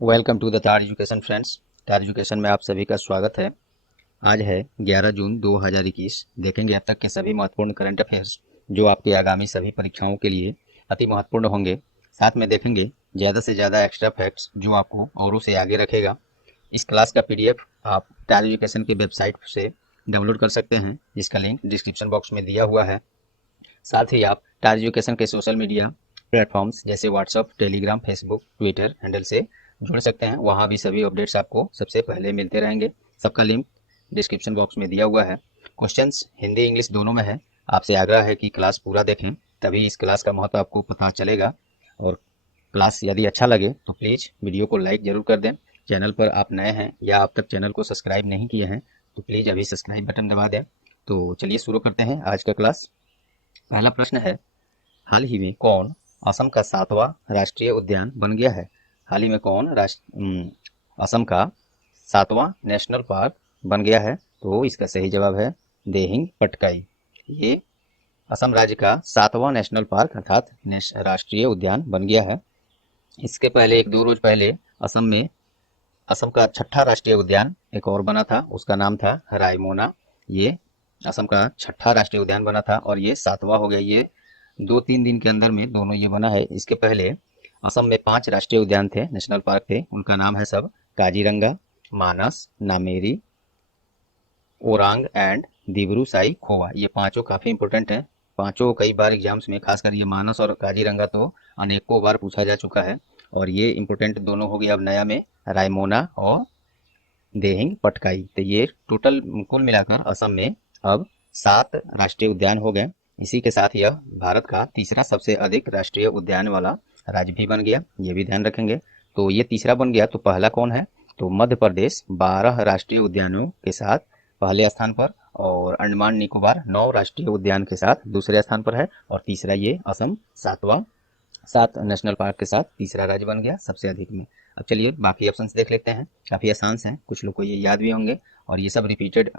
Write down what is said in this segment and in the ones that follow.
Welcome to the तार education friends. तार education में आप सभी का स्वागत है। आज है 11 जून 2021। देखेंगे अब तक के सभी महत्वपूर्ण करंट अफेयर्स जो आपके आगामी सभी परीक्षाओं के लिए अति महत्वपूर्ण होंगे। साथ में देखेंगे ज़्यादा से ज़्यादा एक्स्ट्रा फैक्ट्स जो आपको औरों से आगे रखेगा। इस क्लास का PDF आप तार एजुकेशन की वेबसाइट से डाउनलोड कर सकते हैं, जिसका लिंक डिस्क्रिप्शन बॉक्स में दिया हुआ है। साथ ही आप तार एजुकेशन के सोशल मीडिया प्लेटफॉर्म्स जैसे WhatsApp, Telegram, Facebook, Twitter handle से जुड़ सकते हैं। वहाँ भी सभी अपडेट्स आपको सबसे पहले मिलते रहेंगे। सबका लिंक डिस्क्रिप्शन बॉक्स में दिया हुआ है। क्वेश्चंस हिंदी इंग्लिश दोनों में है। आपसे आग्रह है कि क्लास पूरा देखें, तभी इस क्लास का महत्व आपको पता चलेगा। और क्लास यदि अच्छा लगे तो प्लीज़ वीडियो को लाइक ज़रूर कर दें। चैनल पर आप नए हैं या अब तक चैनल को सब्सक्राइब नहीं किए हैं तो प्लीज़ अभी सब्सक्राइब बटन दबा दें। तो चलिए शुरू करते हैं आज का क्लास। पहला प्रश्न है, हाल ही में कौन असम का 7वां राष्ट्रीय उद्यान बन गया है? हाल ही में कौन असम का 7वां नेशनल पार्क बन गया है? तो इसका सही जवाब है देहिंग पटकाई। ये असम राज्य का 7वां नेशनल पार्क अर्थात राष्ट्रीय उद्यान बन गया है। इसके पहले एक दो रोज पहले असम में असम का 6ठा राष्ट्रीय उद्यान एक और बना था, उसका नाम था रायमोना। ये असम का 6ठा राष्ट्रीय उद्यान बना था और ये 7वां हो गया। ये 2-3 दिन के अंदर में दोनों ये बना है। इसके पहले असम में 5 राष्ट्रीय उद्यान थे, नेशनल पार्क थे। उनका नाम है सब काजीरंगा, मानस, नामेरी, ओरांग एंड दिब्रू साईखोवा। ये पांचों काफी इंपॉर्टेंट हैं। पांचों कई बार एग्जाम्स में, खासकर ये मानस और काजीरंगा तो अनेकों बार पूछा जा चुका है। और ये इंपॉर्टेंट दोनों हो गया। अब नया में रायमोना और देहिंग पटकाई। तो ये टोटल कुल मिलाकर असम में अब 7 राष्ट्रीय उद्यान हो गए। इसी के साथ यह भारत का तीसरा सबसे अधिक राष्ट्रीय उद्यान वाला राज्य भी बन गया, ये भी ध्यान रखेंगे। तो ये तीसरा बन गया, तो पहला कौन है? तो मध्य प्रदेश 12 राष्ट्रीय उद्यानों के साथ पहले स्थान पर, और अंडमान निकोबार 9 राष्ट्रीय उद्यान के साथ दूसरे स्थान पर है, और तीसरा ये असम 7 नेशनल पार्क के साथ तीसरा राज्य बन गया सबसे अधिक में। अब चलिए बाकी ऑप्शंस देख लेते हैं। काफ़ी आसान हैं, कुछ लोग को ये याद भी होंगे, और ये सब रिपीटेड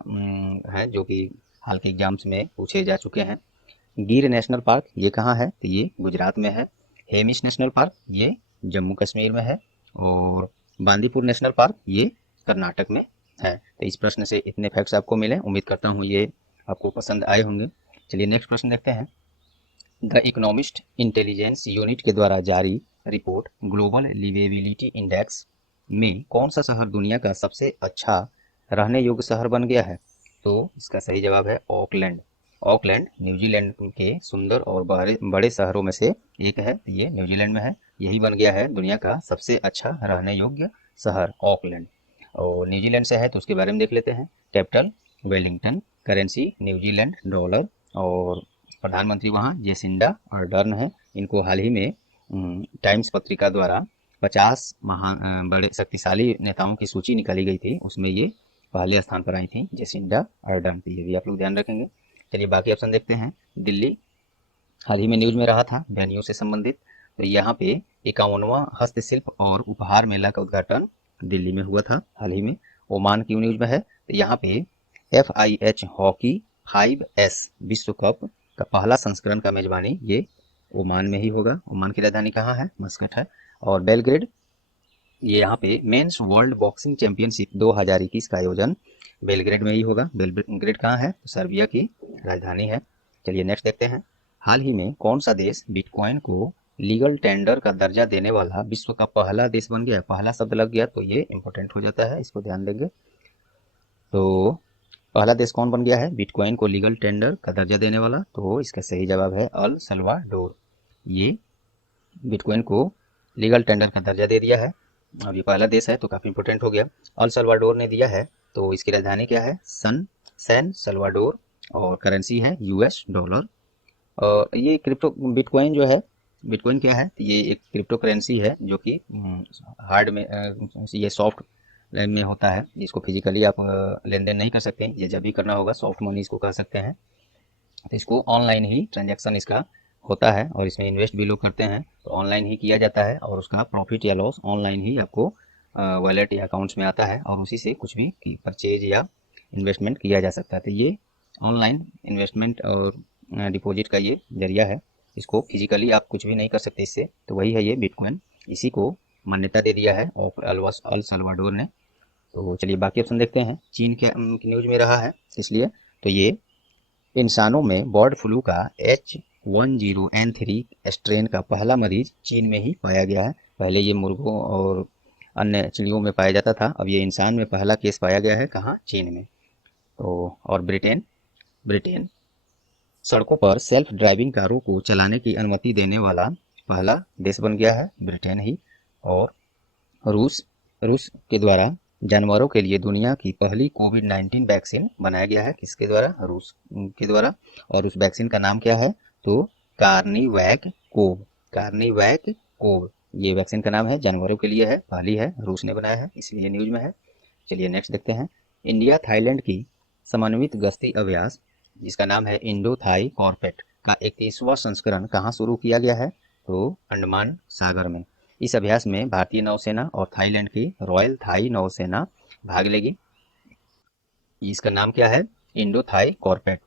हैं जो कि हाल के एग्जाम्स में पूछे जा चुके हैं। गिर नेशनल पार्क ये कहाँ है? तो ये गुजरात में है। हेमिश नेशनल पार्क ये जम्मू कश्मीर में है। और बांदीपुर नेशनल पार्क ये कर्नाटक में है। तो इस प्रश्न से इतने फैक्ट्स आपको मिले। उम्मीद करता हूँ ये आपको पसंद आए होंगे। चलिए नेक्स्ट प्रश्न देखते हैं। द इकोनॉमिस्ट इंटेलिजेंस यूनिट के द्वारा जारी रिपोर्ट ग्लोबल लिवेबिलिटी इंडेक्स में कौन सा शहर दुनिया का सबसे अच्छा रहने योग्य शहर बन गया है? तो इसका सही जवाब है ऑकलैंड। ऑकलैंड न्यूजीलैंड के सुंदर और बड़े शहरों में से एक है। ये न्यूजीलैंड में है। यही बन गया है दुनिया का सबसे अच्छा रहने योग्य शहर, ऑकलैंड। और न्यूजीलैंड से है तो उसके बारे में देख लेते हैं। Capital Wellington, currency New Zealand dollar, और प्रधानमंत्री वहाँ जेसिंडा अर्डर्न है। इनको हाल ही में टाइम्स पत्रिका द्वारा 50 बड़े शक्तिशाली नेताओं की सूची निकाली गई थी, उसमें ये पहले स्थान पर आई थी जेसिंडा अर्डर्न। ये भी आप लोग ध्यान रखेंगे। चलिए बाकी ऑप्शन देखते हैं। दिल्ली हाल ही में न्यूज में रहा था वेन्यू से संबंधित। तो यहाँ पे 51वां हस्तशिल्प और उपहार मेला का उद्घाटन दिल्ली में हुआ था हाल ही में। ओमान की न्यूज में है। तो यहाँ पे FIH हॉकी 5S विश्व कप का पहला संस्करण का मेजबानी ये ओमान में ही होगा। ओमान की राजधानी कहाँ है? मस्कट है। और बेलग्रेड, ये यहाँ पे मेंस वर्ल्ड बॉक्सिंग चैंपियनशिप 2021 का आयोजन बेलग्रेड में ही होगा। बेलग्रेड कहाँ है? तो सर्बिया की राजधानी है। चलिए नेक्स्ट देखते हैं। हाल ही में कौन सा देश बिटकॉइन को लीगल टेंडर का दर्जा देने वाला विश्व का पहला देश बन गया? पहला शब्द लग गया तो ये इंपॉर्टेंट हो जाता है, इसको ध्यान देंगे। तो पहला देश कौन बन गया है बिटकॉइन को लीगल टेंडर का दर्जा देने वाला? तो इसका सही जवाब है अल सल्वाडोर। ये बिटकॉइन को लीगल टेंडर का दर्जा दे दिया है और ये पहला देश है, तो काफ़ी इंपॉर्टेंट हो गया। अल सल्वाडोर ने दिया है। तो इसकी राजधानी क्या है? सैन सल्वाडोर, और करेंसी है US डॉलर। और ये क्रिप्टो बिटकॉइन जो है, बिटकॉइन क्या है? ये एक क्रिप्टो करेंसी है जो कि हार्ड में ये सॉफ्ट में होता है। इसको फिजिकली आप लेन देन नहीं कर सकते, ये जब भी करना होगा सॉफ्ट मनी इसको कह सकते हैं। तो इसको ऑनलाइन ही ट्रांजैक्शन इसका होता है, और इसमें इन्वेस्ट भी लोग करते हैं तो ऑनलाइन ही किया जाता है, और उसका प्रॉफिट या लॉस ऑनलाइन ही आपको वॉलेट या अकाउंट्स में आता है, और उसी से कुछ भी परचेज या इन्वेस्टमेंट किया जा सकता है। तो ये ऑनलाइन इन्वेस्टमेंट और डिपॉजिट का ये जरिया है, इसको फिजिकली आप कुछ भी नहीं कर सकते इससे। तो वही है ये बिटकॉइन, इसी को मान्यता दे दिया है और अल सल्वाडोर ने। तो चलिए बाकी ऑप्शन देखते हैं। चीन के न्यूज में रहा है इसलिए। तो ये इंसानों में बर्ड फ्लू का H10N3 स्ट्रेन का पहला मरीज चीन में ही पाया गया है। पहले ये मुर्गों और अन्य चिड़ियों में पाया जाता था, अब ये इंसान में पहला केस पाया गया है। कहाँ? चीन में। तो और ब्रिटेन ब्रिटेन सड़कों पर सेल्फ ड्राइविंग कारों को चलाने की अनुमति देने वाला पहला देश बन गया है, ब्रिटेन ही। और रूस रूस के द्वारा जानवरों के लिए दुनिया की पहली कोविड-19 वैक्सीन बनाया गया है। किसके द्वारा? रूस के द्वारा। और उस वैक्सीन का नाम क्या है? तो कार्निवैक कोव। कार्निवैक कोव ये वैक्सीन का नाम है, जानवरों के लिए है, पहली है, रूस ने बनाया है, इसलिए न्यूज में है। चलिए नेक्स्ट देखते हैं। इंडिया थाईलैंड की समन्वित गश्ती अभ्यास जिसका नाम है इंडो थाई कॉर्पेट का 31वां संस्करण कहाँ शुरू किया गया है? तो अंडमान सागर में। इस अभ्यास में भारतीय नौसेना और थाईलैंड की रॉयल थाई नौसेना भाग लेगी। इसका नाम क्या है? Indo Thai कॉर्पेट।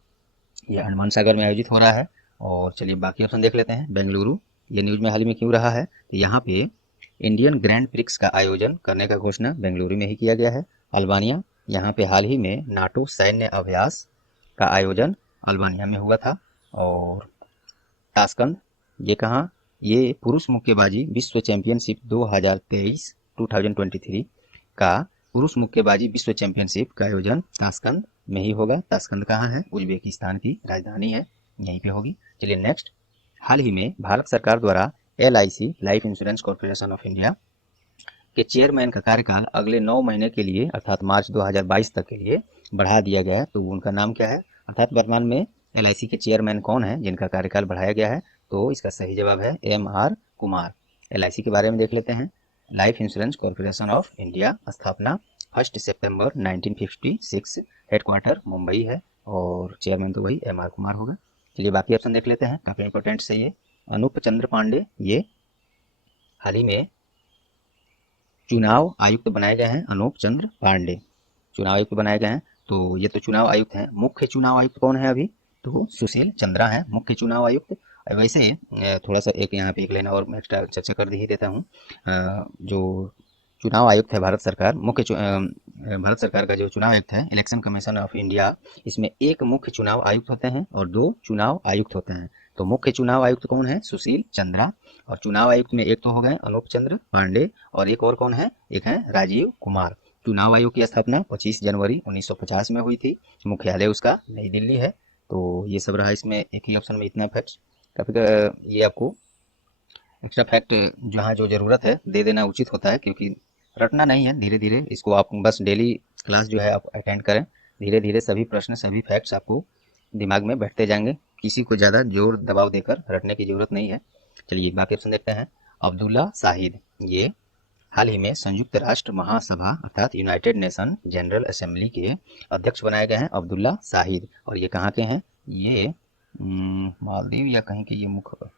ये अंडमान सागर में आयोजित हो रहा है। और चलिए बाकी ऑप्शन देख लेते हैं। बेंगलुरु, ये न्यूज में हाल ही में क्यों रहा है? तो यहाँ पे इंडियन ग्रैंड प्रिक्स का आयोजन करने का घोषणा बेंगलुरु में ही किया गया है। अल्बानिया, यहाँ पे हाल ही में नाटो सैन्य अभ्यास का आयोजन अल्बानिया में हुआ था। और ताशकंद, ये कहाँ? ये पुरुष मुक्केबाजी विश्व चैंपियनशिप 2023 का पुरुष मुक्केबाजी विश्व चैंपियनशिप का आयोजन ताशकंद में ही होगा। ताशकंद कहाँ है? उज्बेकिस्तान की राजधानी है, यहीं पे होगी। चलिए नेक्स्ट। हाल ही में भारत सरकार द्वारा LIC life insurance corporation of India के चेयरमैन का कार्यकाल अगले 9 महीने के लिए अर्थात मार्च 2022 तक के लिए बढ़ा दिया गया है। तो उनका नाम क्या है? अर्थात वर्तमान में LIC के चेयरमैन कौन है जिनका कार्यकाल बढ़ाया गया है? तो इसका सही जवाब है MR कुमार। LIC के बारे में देख लेते हैं। Life insurance corporation of India, स्थापना 1 सितंबर 1956, हेडक्वार्टर मुंबई है और चेयरमैन तो वही MR कुमार होगा। चलिए बाकी ऑप्शन देख लेते हैं, काफी इंपॉर्टेंट से ये। अनूप चंद्र पांडे, ये हाल ही में चुनाव आयुक्त बनाए गए हैं। अनूप चंद्र पांडे चुनाव आयुक्त बनाए गए हैं। तो ये तो चुनाव आयुक्त हैं। मुख्य चुनाव आयुक्त कौन है अभी? तो सुशील चंद्रा है मुख्य चुनाव आयुक्त। वैसे थोड़ा सा एक यहाँ पे एक लाइन और एक्स्ट्रा चर्चा कर ही देता हूँ। जो चुनाव आयुक्त है भारत सरकार, भारत सरकार का जो चुनाव आयुक्त है, इलेक्शन कमीशन ऑफ इंडिया, इसमें एक मुख्य चुनाव आयुक्त होते हैं और 2 चुनाव आयुक्त होते हैं। तो मुख्य चुनाव आयुक्त कौन है? सुशील चंद्रा। और चुनाव आयुक्त में एक तो हो गए अनूप चंद्र पांडे और एक और कौन है? एक है राजीव कुमार। चुनाव आयोग की स्थापना 25 जनवरी 1950 में हुई थी। मुख्यालय उसका नई दिल्ली है। तो ये सब रहा इसमें, एक ही ऑप्शन में इतना फैक्ट्स। काफी ये आपको एक्स्ट्रा फैक्ट जहाँ जो जरूरत है दे देना उचित होता है, क्योंकि रटना नहीं है, धीरे धीरे इसको आप बस डेली क्लास जो है आप अटेंड करें। धीरे धीरे सभी प्रश्न सभी फैक्ट्स आपको दिमाग में बैठते जाएंगे। किसी को ज़्यादा जोर दबाव देकर रटने की जरूरत नहीं है। चलिए बाकी ऑप्शन देखते हैं। अब्दुल्ला शाहिद, ये हाल ही में संयुक्त राष्ट्र महासभा अर्थात यूनाइटेड नेशन जनरल असेंबली के अध्यक्ष बनाए गए हैं अब्दुल्ला शाहिद। और ये कहाँ के हैं? ये मालदीव या कहीं के, ये मुख्य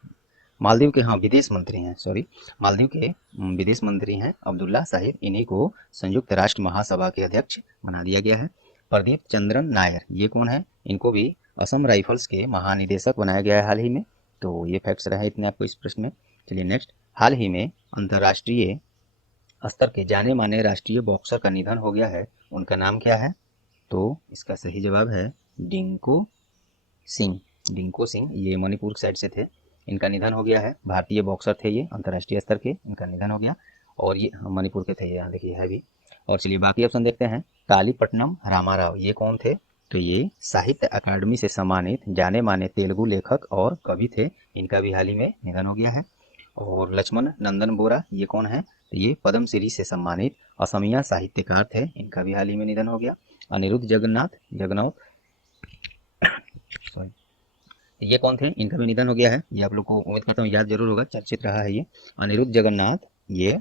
मालदीव के, हाँ, विदेश मंत्री हैं, सॉरी, मालदीव के विदेश मंत्री हैं अब्दुल्ला शाहिद। इन्हीं को संयुक्त राष्ट्र महासभा के अध्यक्ष बना दिया गया है। प्रदीप चंद्रन नायर, ये कौन है? इनको भी असम राइफल्स के महानिदेशक बनाया गया है हाल ही में। तो ये फैक्ट्स रहे इतने आपको इस प्रश्न में। चलिए नेक्स्ट। हाल ही में अंतर्राष्ट्रीय स्तर के जाने माने राष्ट्रीय बॉक्सर का निधन हो गया है, उनका नाम क्या है? तो इसका सही जवाब है डिंको सिंह। डिंको सिंह, ये मणिपुर साइड से थे, इनका निधन हो गया है। भारतीय बॉक्सर थे ये अंतर्राष्ट्रीय स्तर के, इनका निधन हो गया। और ये मणिपुर के थे, यहाँ देखिए है भी। और चलिए बाकी ऑप्शन देखते हैं। कालीपट्टनम रामाराव, ये कौन थे? तो ये साहित्य अकादमी से सम्मानित जाने माने तेलुगु लेखक और कवि थे, इनका भी हाल ही में निधन हो गया है। और लक्ष्मण नंदन बोरा, ये कौन है? तो ये पद्मश्री से सम्मानित असमिया साहित्यकार थे, इनका भी हाल ही में निधन हो गया। अनिरुद्ध जगन्नाथ सॉरी, ये कौन थे? इनका भी निधन हो गया है। ये आप लोग को उम्मीद करता हूँ याद जरूर होगा, चर्चित रहा है ये। अनिरुद्ध जगन्नाथ, ये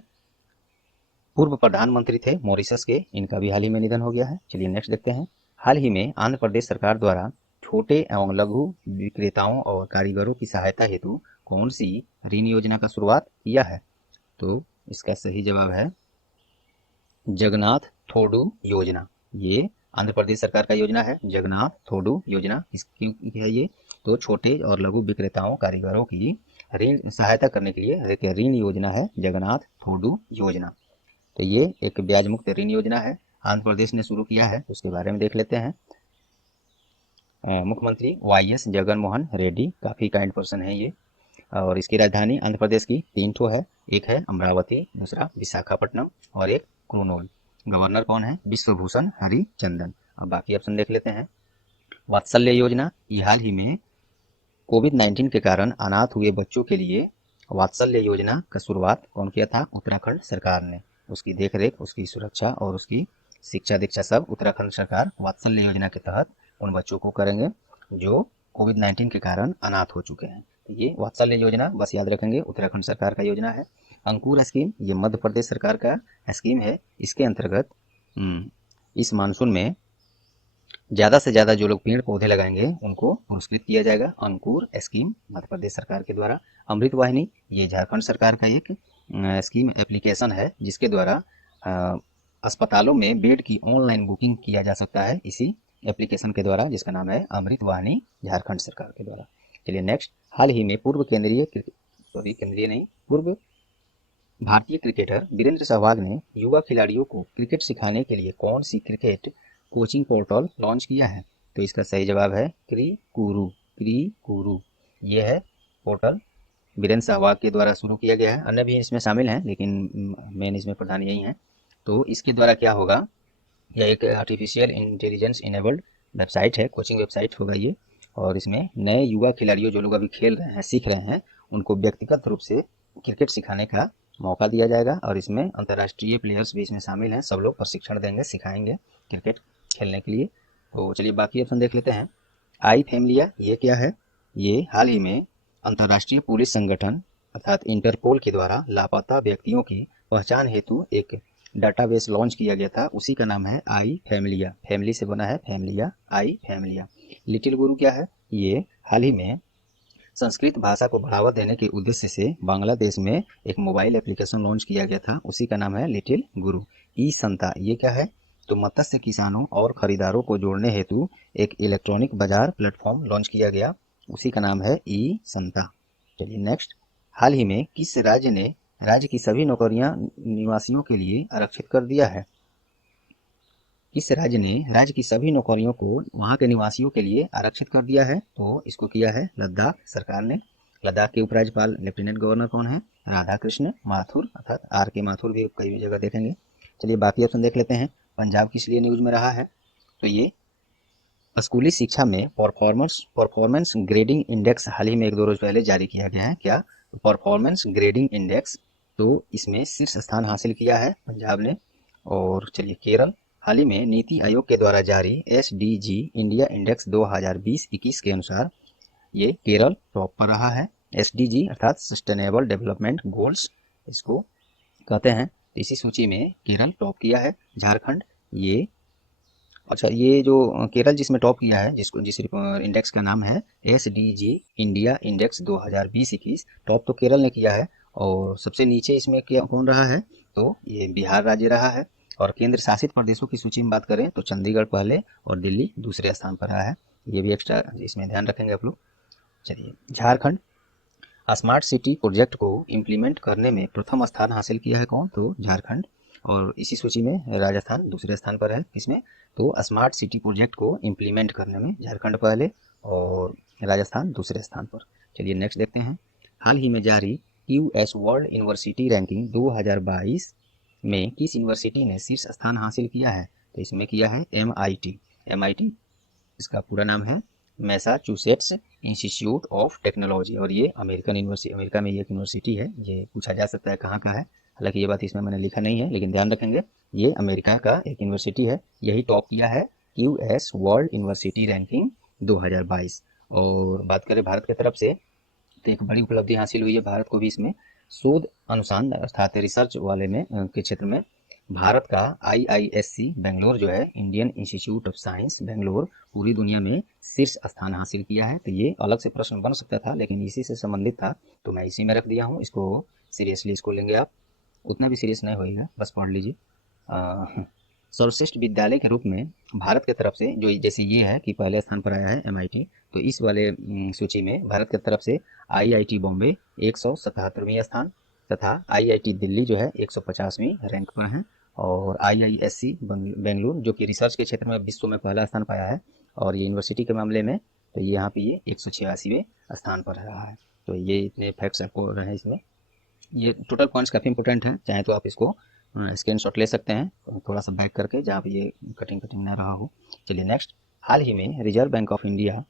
पूर्व प्रधानमंत्री थे मॉरिशस के, इनका भी हाल ही में निधन हो गया है। चलिए नेक्स्ट देखते हैं। हाल ही में आंध्र प्रदेश सरकार द्वारा छोटे एवं लघु विक्रेताओं और कारीगरों की सहायता हेतु कौन सी ऋण योजना का शुरुआत किया है? तो इसका सही जवाब है जगन्नाथ थोडू योजना। ये आंध्र प्रदेश सरकार का योजना है जगन्नाथ थोडू योजना। इसकी है ये, तो छोटे और लघु विक्रेताओं कारीगरों की ऋण सहायता करने के लिए एक ऋण योजना है जगन्नाथ थोडू योजना। तो ये एक ब्याज मुक्त ऋण योजना है, आंध्र प्रदेश ने शुरू किया है, उसके बारे में देख लेते हैं। मुख्यमंत्री YS जगन मोहन रेड्डी, काफ़ी काइंड पर्सन है ये। और इसकी राजधानी आंध्र प्रदेश की 3 ठो है, एक है अमरावती, दूसरा विशाखापट्टनम और एक कुर्नूल। गवर्नर कौन है? विश्वभूषण हरिचंदन। अब बाकी ऑप्शन देख लेते हैं। वात्सल्य योजना, ये हाल ही में कोविड-19 के कारण अनाथ हुए बच्चों के लिए वात्सल्य योजना का शुरुआत कौन किया था? उत्तराखंड सरकार ने। उसकी देखरेख, उसकी सुरक्षा और उसकी शिक्षा दीक्षा सब उत्तराखंड सरकार वात्सल्य योजना के तहत उन बच्चों को करेंगे जो कोविड-19 के कारण अनाथ हो चुके हैं। ये वात्सल्य योजना बस याद रखेंगे, उत्तराखंड सरकार का योजना है। अंकुर स्कीम, ये मध्य प्रदेश सरकार का स्कीम है। इसके अंतर्गत इस मानसून में ज़्यादा से ज़्यादा जो लोग पेड़ पौधे लगाएंगे उनको पुरस्कृत किया जाएगा। अंकुर स्कीम मध्य प्रदेश सरकार के द्वारा। अमृत वाहिनी, ये झारखंड सरकार का एक स्कीम एप्लीकेशन है जिसके द्वारा अस्पतालों में बेड की ऑनलाइन बुकिंग किया जा सकता है इसी एप्लीकेशन के द्वारा, जिसका नाम है अमृत वाहिनी, झारखंड सरकार के द्वारा। चलिए नेक्स्ट, हाल ही में पूर्व भारतीय क्रिकेटर वीरेंद्र सहवाग ने युवा खिलाड़ियों को क्रिकेट सिखाने के लिए कौन सी क्रिकेट कोचिंग पोर्टल लॉन्च किया है? तो इसका सही जवाब है क्रीकुरु। क्रीकुरु ये है पोर्टल, वीरेंद्र सहवाग के द्वारा शुरू किया गया है। अन्य भी इसमें शामिल हैं लेकिन मेन इसमें प्रधान यही है। तो इसके द्वारा क्या होगा, यह एक आर्टिफिशियल इंटेलिजेंस इनेबल्ड वेबसाइट है, कोचिंग वेबसाइट होगा ये। और इसमें नए युवा खिलाड़ियों जो लोग अभी खेल रहे हैं, सीख रहे हैं, उनको व्यक्तिगत रूप से क्रिकेट सिखाने का मौका दिया जाएगा। और इसमें अंतर्राष्ट्रीय प्लेयर्स भी इसमें शामिल हैं, सब लोग प्रशिक्षण देंगे, सिखाएंगे क्रिकेट खेलने के लिए। तो चलिए बाकी ऑप्शन देख लेते हैं। आई फैमिलिया, ये क्या है? ये हाल ही में अंतर्राष्ट्रीय पुलिस संगठन अर्थात इंटरपोल के द्वारा लापता व्यक्तियों की पहचान हेतु एक डाटाबेस लॉन्च किया गया था, उसी का नाम है आई फैमिलिया। फैमिली से बना है फैमिलिया, आई फैमिलिया। लिटिल गुरु क्या है? ये हाल ही में संस्कृत भाषा को बढ़ावा देने के उद्देश्य से बांग्लादेश में एक मोबाइल एप्लीकेशन लॉन्च किया गया था, उसी का नाम है लिटिल गुरु। ई संता, ये क्या है? तो मत्स्य किसानों और खरीदारों को जोड़ने हेतु एक इलेक्ट्रॉनिक बाजार प्लेटफॉर्म लॉन्च किया गया, उसी का नाम है ई संता। चलिए नेक्स्ट, हाल ही में किस राज्य ने राज्य की सभी नौकरियां निवासियों के लिए आरक्षित कर दिया है? किस राज्य ने राज्य की सभी नौकरियों को वहां के निवासियों के लिए आरक्षित कर दिया है? तो इसको किया है लद्दाख सरकार ने। लद्दाख के उपराज्यपाल लेफ्टिनेंट गवर्नर कौन है? राधा कृष्ण माथुर, अर्थात RK माथुर भी कई जगह देखेंगे। चलिए बाकी ऑप्शन देख लेते हैं। पंजाब किस लिए न्यूज में रहा है? तो ये स्कूली शिक्षा में परफॉर्मेंस ग्रेडिंग इंडेक्स हाल ही में 1-2 रोज पहले जारी किया गया है। क्या? परफॉर्मेंस ग्रेडिंग इंडेक्स, तो इसमें शीर्ष स्थान हासिल किया है पंजाब ने। और चलिए केरल, हाल ही में नीति आयोग के द्वारा जारी SDG इंडिया इंडेक्स 2020-21 के अनुसार ये केरल टॉप पर रहा है। SDG अर्थात सस्टेनेबल डेवलपमेंट गोल्स इसको कहते हैं। इसी सूची में केरल टॉप किया है। झारखंड, ये अच्छा, ये जो केरल जिसमें टॉप किया है, जिस इंडेक्स का नाम है SDG इंडिया इंडेक्स 2020-21, टॉप तो केरल ने किया है। और सबसे नीचे इसमें क्या कौन रहा है? तो ये बिहार राज्य रहा है। और केंद्र शासित प्रदेशों की सूची में बात करें तो चंडीगढ़ पहले और दिल्ली दूसरे स्थान पर रहा है। ये भी एक्स्ट्रा इसमें ध्यान रखेंगे आप लोग। चलिए झारखंड, स्मार्ट सिटी प्रोजेक्ट को इम्प्लीमेंट करने में प्रथम स्थान हासिल किया है कौन? तो झारखंड। और इसी सूची में राजस्थान दूसरे स्थान पर है। इसमें तो स्मार्ट सिटी प्रोजेक्ट को इम्प्लीमेंट करने में झारखंड पहले और राजस्थान दूसरे स्थान पर। चलिए नेक्स्ट देखते हैं। हाल ही में जारी QS वर्ल्ड यूनिवर्सिटी रैंकिंग 2022 में किस यूनिवर्सिटी ने शीर्ष स्थान हासिल किया है? तो इसमें किया है MIT। इसका पूरा नाम है मैसाचुसेट्स इंस्टीट्यूट ऑफ टेक्नोलॉजी। और ये अमेरिका में ये एक यूनिवर्सिटी है। ये पूछा जा सकता है कहाँ का है, हालांकि ये बात इसमें मैंने लिखा नहीं है, लेकिन ध्यान रखेंगे ये अमेरिका का एक यूनिवर्सिटी है। यही टॉप किया है QS वर्ल्ड यूनिवर्सिटी रैंकिंग 2022। और बात करें भारत की तरफ से तो एक बड़ी उपलब्धि हासिल हुई है भारत को भी इसमें। शोध अनुसंधान अर्थात रिसर्च वाले में के क्षेत्र में भारत का IISc बेंगलोर जो है, Indian institute of science Bangalore, पूरी दुनिया में शीर्ष स्थान हासिल किया है। तो ये अलग से प्रश्न बन सकता था लेकिन इसी से संबंधित था तो मैं इसी में रख दिया हूँ। इसको सीरियसली इसको लेंगे आप, उतना भी सीरियस नहीं होइएगा, बस पढ़ लीजिए। सर्वश्रेष्ठ विद्यालय के रूप में भारत की तरफ से, जो जैसे ये है कि पहले स्थान पर आया है MIT, तो इस वाले सूची में भारत की तरफ से IIT बॉम्बे 177वें स्थान तथा IIT दिल्ली जो है 150वीं रैंक पर है, और IISc बेंगलुरु जो कि रिसर्च के क्षेत्र में विश्व में पहला स्थान पाया है, और ये यूनिवर्सिटी के मामले में तो ये यहाँ पे ये 186वें स्थान पर रहा है। तो ये इतने फैक्ट्स आपको रहे इसमें। ये टोटल पॉइंट्स काफ़ी इंपॉर्टेंट हैं, चाहे तो आप इसको स्क्रीनशॉट ले सकते हैं थोड़ा सा बैक करके, जहाँ पे ये कटिंग ना रहा हो। चलिए नेक्स्ट, हाल ही में रिजर्व बैंक ऑफ इंडिया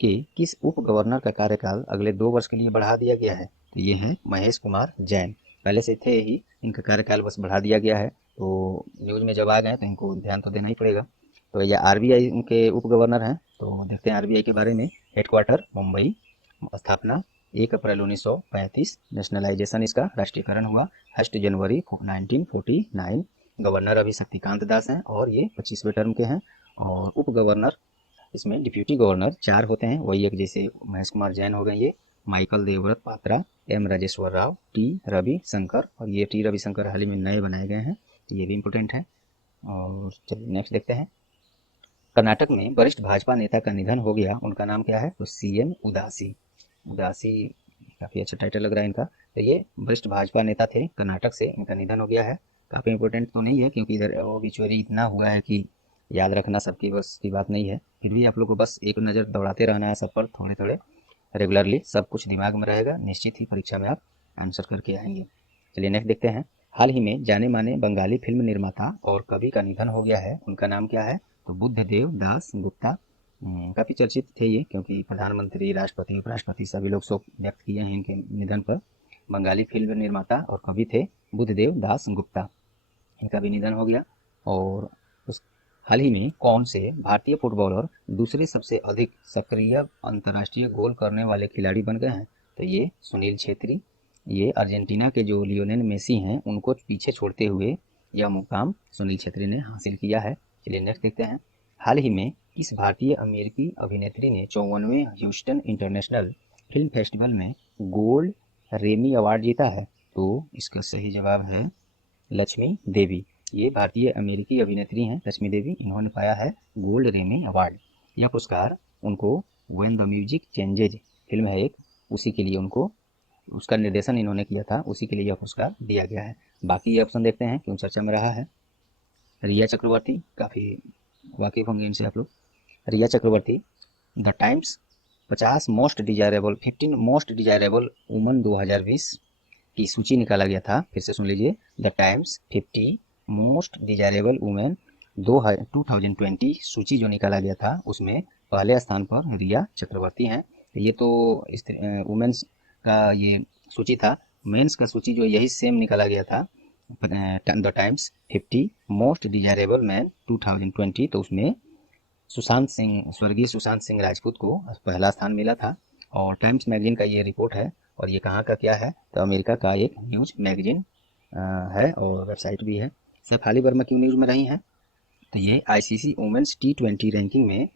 के किस उप गवर्नर का कार्यकाल अगले 2 वर्ष के लिए बढ़ा दिया गया है? तो ये है महेश कुमार जैन। पहले से थे ही, इनका कार्यकाल बस बढ़ा दिया गया है, तो न्यूज़ में जब आ गए तो इनको ध्यान तो देना ही पड़ेगा। तो ये RBI उनके उप गवर्नर हैं। तो देखते हैं RBI के बारे में। हेडक्वार्टर मुंबई, स्थापना 1 अप्रैल 1935, नेशनलाइजेशन इसका राष्ट्रीयकरण हुआ 1 जनवरी 1949। गवर्नर अभी शक्तिकांत दास हैं और ये 25वें टर्म के हैं। और उप गवर्नर इसमें डिप्यूटी गवर्नर 4 होते हैं, वही एक जैसे महेश कुमार जैन हो गए ये, Michael Devvrat Patra, M Rajeshwar Rao, T Ravishankar, और ये T रविशंकर हाल ही में नए बनाए गए हैं, तो ये भी इम्पोर्टेंट है। और चलिए नेक्स्ट देखते हैं। कर्नाटक में वरिष्ठ भाजपा नेता का निधन हो गया, उनका नाम क्या है? तो CN उदासी। उदासी काफ़ी अच्छा टाइटल लग रहा है इनका। तो ये वरिष्ठ भाजपा नेता थे, कर्नाटक से इनका निधन हो गया है। काफ़ी इंपॉर्टेंट तो नहीं है क्योंकि इधर ओबिचुअरी इतना हुआ है कि याद रखना सबकी बस की बात नहीं है, फिर भी आप लोग को बस एक नज़र दौड़ाते रहना है सब पर, थोड़े थोड़े रेगुलरली, सब कुछ दिमाग में रहेगा, निश्चित ही परीक्षा में आप आंसर करके आएंगे। चलिए नेक्स्ट देखते हैं। हाल ही में जाने माने बंगाली फिल्म निर्माता और कवि का निधन हो गया है, उनका नाम क्या है? तो बुद्धदेव दास गुप्ता। काफ़ी चर्चित थे ये क्योंकि प्रधानमंत्री, राष्ट्रपति, उपराष्ट्रपति सभी लोग शोक व्यक्त किए हैं इनके निधन पर। बंगाली फिल्म निर्माता और कवि थे बुद्धदेव दास गुप्ता, इनका भी निधन हो गया। और हाल ही में कौन से भारतीय फुटबॉलर दूसरे सबसे अधिक सक्रिय अंतर्राष्ट्रीय गोल करने वाले खिलाड़ी बन गए हैं? तो ये सुनील छेत्री। ये अर्जेंटीना के जो लियोनेल मेसी हैं उनको पीछे छोड़ते हुए यह मुकाम सुनील छेत्री ने हासिल किया है। चलिए नेक्स्ट देखते हैं। हाल ही में किस भारतीय अमेरिकी अभिनेत्री ने 54वें ह्यूस्टन इंटरनेशनल फिल्म फेस्टिवल में गोल्ड रेमी अवार्ड जीता है? तो इसका सही जवाब है लक्ष्मी देवी। ये भारतीय अमेरिकी अभिनेत्री हैं लक्ष्मी देवी, इन्होंने पाया है गोल्ड रेमी अवार्ड। यह पुरस्कार उनको when the music changes film है एक, उसी के लिए उनको, उसका निर्देशन इन्होंने किया था, उसी के लिए यह पुरस्कार दिया गया है। बाकी ये ऑप्शन देखते हैं क्यों चर्चा में रहा है। रिया चक्रवर्ती, काफ़ी वाकिफ होंगे इनसे आप लोग। Riya Chakraborty, the Times 15 most desirable woman 2020 की सूची निकाला गया था। फिर से सुन लीजिए, the times 50 most desirable women 2020 सूची जो निकाला गया था उसमें पहले स्थान पर रिया चक्रवर्ती हैं। ये तो वुमेन्स का ये सूची था, मेंस का सूची जो यही सेम निकाला गया था, the times 50 most desirable man 2020, तो उसमें सुशांत सिंह, स्वर्गीय सुशांत सिंह राजपूत को पहला स्थान मिला था। और टाइम्स मैगजीन का ये रिपोर्ट है, और ये कहाँ का क्या है? तो अमेरिका का एक न्यूज़ मैगजीन है और वेबसाइट भी है। शेफाली वर्मा क्यों न्यूज़ में रही हैं? तो ये ICC वुमेन्स T20 रैंकिंग में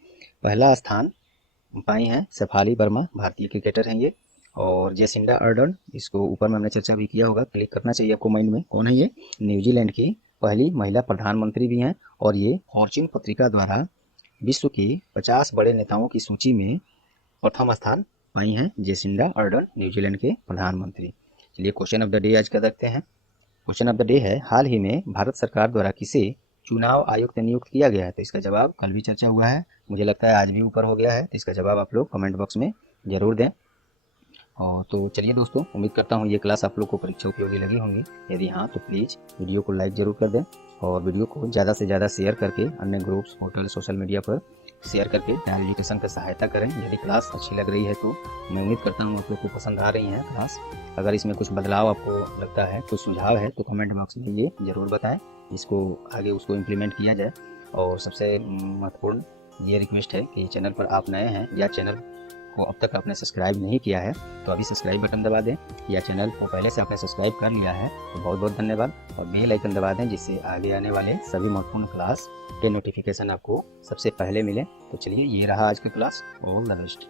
पहला स्थान पाई हैं शेफाली वर्मा, भारतीय क्रिकेटर हैं ये। और जेसिंडा अर्डर्न, इसको ऊपर में हमने चर्चा भी किया होगा, क्लिक करना चाहिए आपको माइंड में। कौन है ये? न्यूजीलैंड की पहली महिला प्रधानमंत्री भी हैं, और ये फॉर्च्यून पत्रिका द्वारा विश्व के 50 बड़े नेताओं की सूची में प्रथम स्थान पाई हैं जेसिंडा अर्डर्न, न्यूजीलैंड के प्रधानमंत्री। चलिए क्वेश्चन ऑफ द डे आज का देखते हैं। क्वेश्चन ऑफ द डे है, हाल ही में भारत सरकार द्वारा किसे चुनाव आयुक्त नियुक्त किया गया है? तो इसका जवाब कल भी चर्चा हुआ है, मुझे लगता है आज भी ऊपर हो गया है, तो इसका जवाब आप लोग कमेंट बॉक्स में ज़रूर दें। और तो चलिए दोस्तों, उम्मीद करता हूँ ये क्लास आप लोग को परीक्षा उपयोगी लगी होंगी। यदि हाँ तो प्लीज़ वीडियो को लाइक ज़रूर कर दें, और वीडियो को ज़्यादा से ज़्यादा शेयर करके अन्य ग्रुप्स, पोर्टल, सोशल मीडिया पर शेयर करके टायर एजुकेशन की सहायता करें। यदि क्लास अच्छी लग रही है तो मैं उम्मीद करता हूँ आप लोग को पसंद आ रही है क्लास। अगर इसमें कुछ बदलाव आपको लगता है, कुछ सुझाव है, तो कमेंट बॉक्स में ये ज़रूर बताएं, जिसको आगे उसको इम्प्लीमेंट किया जाए। और सबसे महत्वपूर्ण ये रिक्वेस्ट है कि चैनल पर आप नए हैं या चैनल को अब तक आपने सब्सक्राइब नहीं किया है तो अभी सब्सक्राइब बटन दबा दें, या चैनल को पहले से आपने सब्सक्राइब कर लिया है तो बहुत बहुत धन्यवाद। और बेल आइकन दबा दें जिससे आगे आने वाले सभी महत्वपूर्ण क्लास के नोटिफिकेशन आपको सबसे पहले मिले। तो चलिए, ये रहा आज की क्लास। All the best.